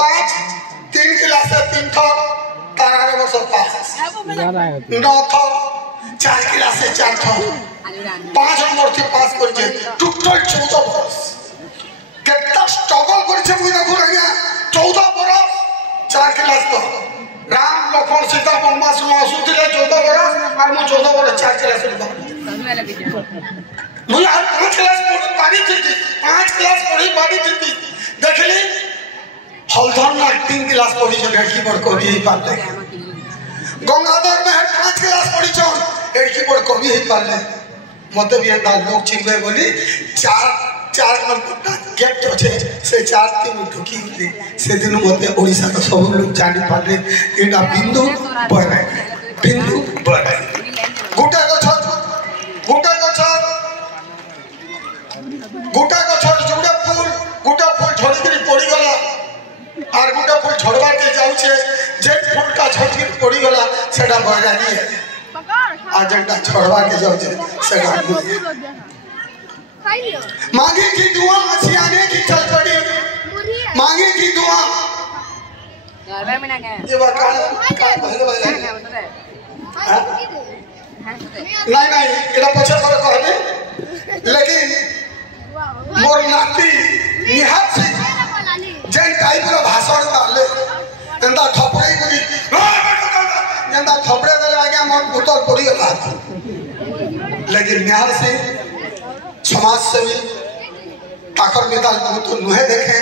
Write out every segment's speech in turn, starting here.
5 3 class 3 थर 11 वर्ष पास 9 थर 4 क्लास 4 थर 5 नंबर से पास कर टोटल 14 वर्ष कितना स्ट्रगल कर देखो आज्ञा 14 वर्ष 4 क्लास तो राम लक्ष्मण सीता वनवास आसुले 14 वर्ष और मु 14 वर्ष 4 क्लास मुझे 5 क्लास पढ़ी पारी थी 5 क्लास पढ़ी पारी थी देखली हलधर ना 3 क्लास पढ़ी जो लड़की बड़ कवि ही पाले गंगाधर में 5 क्लास पढ़ी छन लड़की बड़ कवि ही पाले मते भी एंदा लोग चिंबे बोली 4 नंबर गेट अच्छे से 4 3 ढुकी गली से दिन मते ओडिसा का सब लोग जानि पाले एटा बिंदु बराई गोटा गछ गोटा फूल झड़की पड़ी गला और गोटा फूल झड़वा के जाऊे जे फूलटा झड़की पड़ी गला सेटा बराई है आ जेटा झड़वा के जाऊे सेटा मांगे की दुआ आने की चल पड़ी मांगे की दुआ ये बात नहीं एटा पछे पर कहबे लेकिन मोर नाती निहात से जेन टाइप रो भाषण मारले एंदा थपड़े गुली एंदा थपड़े देले आगे मोर पुतल पड़ी गला लेकिन निहात से समाज सेवी ताकर मिताल तो नुहे देखे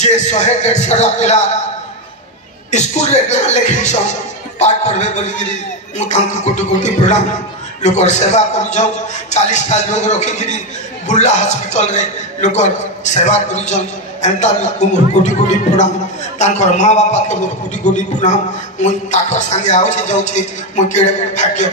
जे 100-150 पिला स्कूल रे लिखे पाठ पढ़वे बोली गिरी मु तांको कोटि कोटि प्रणाम लोकर सेवा करूछन 40 टा लोग रखी गिरी बुल्ला हॉस्पिटल रे लोकर सेवा करूछन एंता लोग मोर कोटि कोटि प्रणाम तांकर मां बापा के मोर कोटि कोटि प्रणाम मु ताकर संगे आउ छे जाउ छे मु केड़े भाग्य